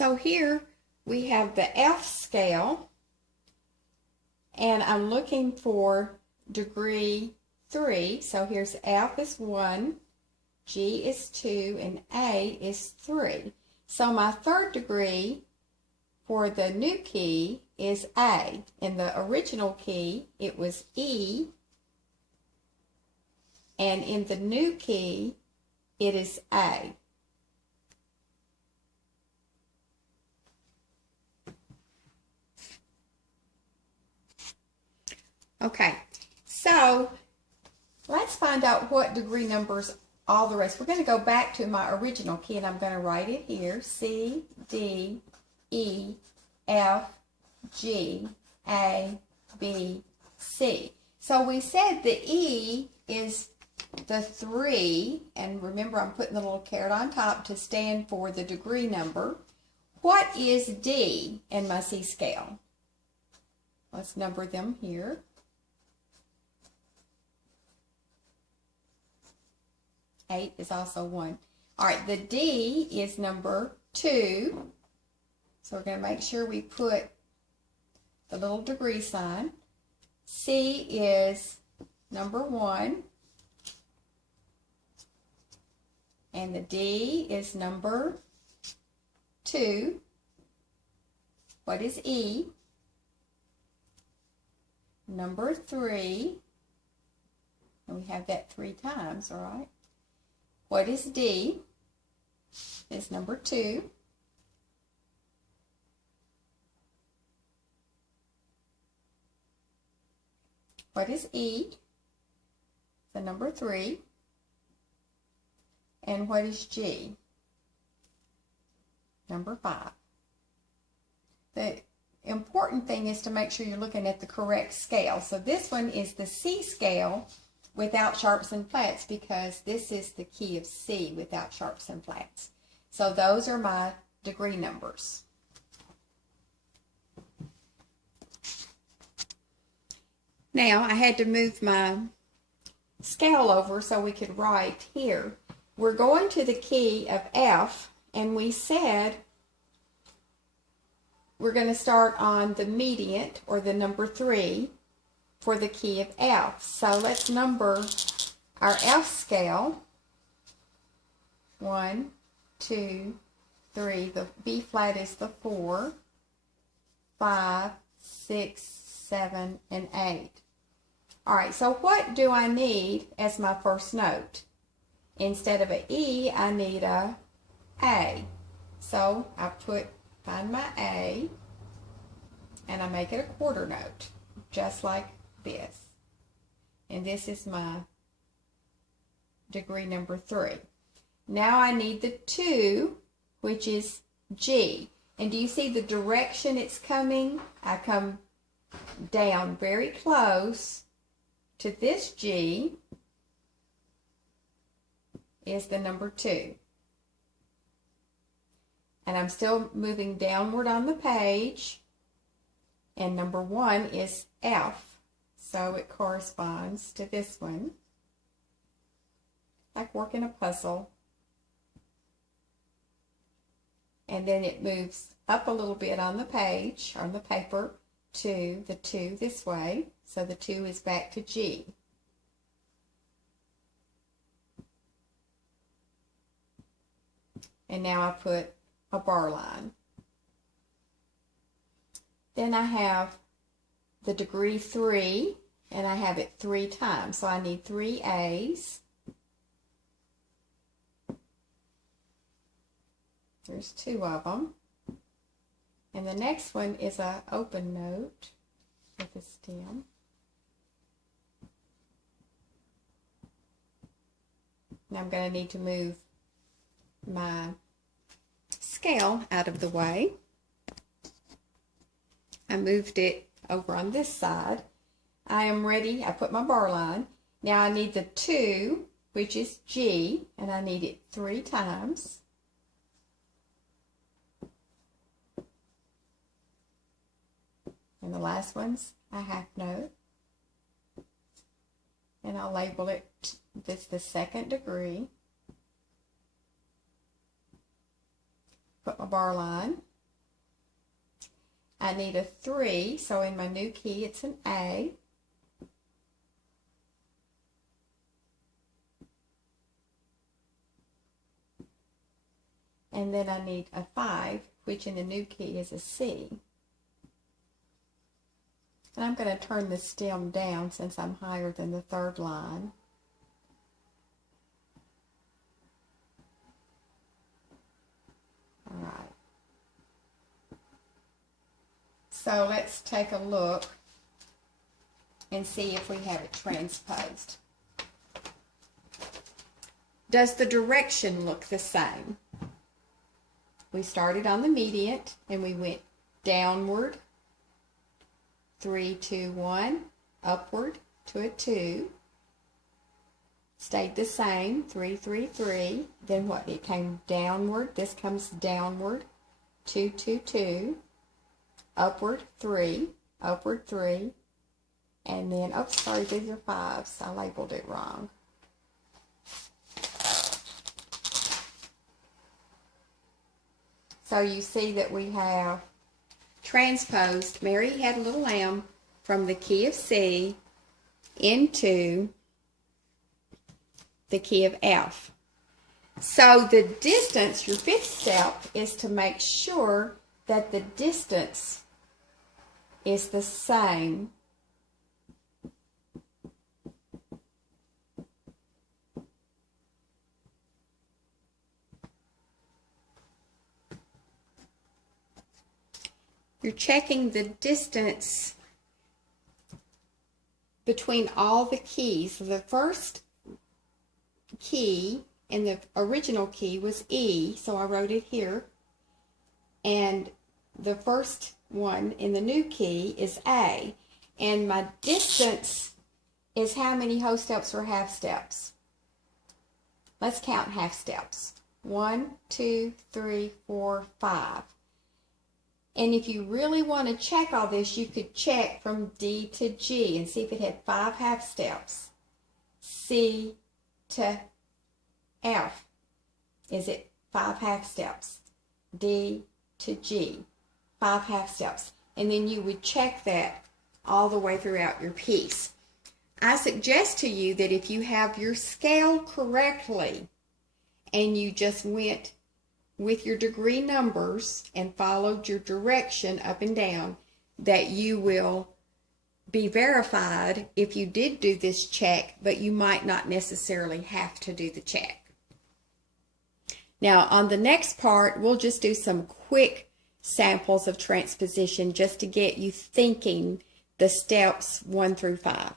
So here we have the F scale, and I'm looking for degree 3. So here's F is 1, G is 2, and A is 3. So my third degree for the new key is A. In the original key, it was E, and in the new key, it is A. Okay, so let's find out what degree numbers all the rest. We're going to go back to my original key, and I'm going to write it here. C, D, E, F, G, A, B, C. So we said the E is the 3, and remember I'm putting the little caret on top to stand for the degree number. What is D in my C scale? Let's number them here. Eight is also 1. All right, the D is number 2. So we're going to make sure we put the little degree sign. C is number 1. And the D is number 2. What is E? Number 3. And we have that 3 times, all right? What is D? Is number 2. What is E? The number 3. And what is G? Number 5. The important thing is to make sure you're looking at the correct scale. So this one is the C scale without sharps and flats, because this is the key of C without sharps and flats. So those are my degree numbers. Now I had to move my scale over so we could write here. We're going to the key of F, and we said we're going to start on the mediant, or the number 3, for the key of F. So let's number our F scale. 1, 2, 3. The B flat is the 4, 5, 6, 7, and 8. All right, so what do I need as my first note? Instead of an E, I need a A. So I find my A, and I make it a quarter note, just like this. And this is my degree number 3. Now I need the 2, which is G. And do you see the direction it's coming? I come down very close to this G is the number 2. And I'm still moving downward on the page, and number 1 is F. So it corresponds to this one, like working a puzzle. And then it moves up a little bit on the page, on the paper, to the 2 this way. So the 2 is back to G. And now I put a bar line. Then I have the degree 3, and I have it 3 times. So I need 3 A's. There's 2 of them. And the next one is an open note with a stem. Now I'm going to need to move my scale out of the way. I moved it over on this side. I am ready. I put my bar line. Now I need the 2, which is G, and I need it 3 times. And the last one's a half note. And I'll label it, this the 2nd degree. Put my bar line. I need a 3, so in my new key it's an A. And then I need a 5, which in the new key is a C. And I'm going to turn the stem down since I'm higher than the 3rd line. All right. So let's take a look and see if we have it transposed. Does the direction look the same? We started on the mediant and we went downward, 3, 2, 1, upward to a 2, stayed the same, 3, 3, 3, then what? It came downward, this comes downward, 2, 2, 2, upward 3, and then, oh, sorry, these are 5s, I labeled it wrong. So you see that we have transposed Mary Had, Little Lamb from the key of C into the key of F. So the distance, your 5th step, is to make sure that the distance is the same . You're checking the distance between all the keys. So the first key in the original key was E, so I wrote it here. And the first one in the new key is A. And my distance is how many whole steps or half steps? Let's count half steps. 1, 2, 3, 4, 5. And if you really want to check all this, you could check from D to G and see if it had 5 half steps. C to F, is it 5 half steps? D to G, 5 half steps. And then you would check that all the way throughout your piece. I suggest to you that if you have your scale correctly and you just went with your degree numbers and followed your direction up and down, that you will be verified if you did do this check, but you might not necessarily have to do the check. Now on the next part, we'll just do some quick samples of transposition just to get you thinking the steps 1 through 5.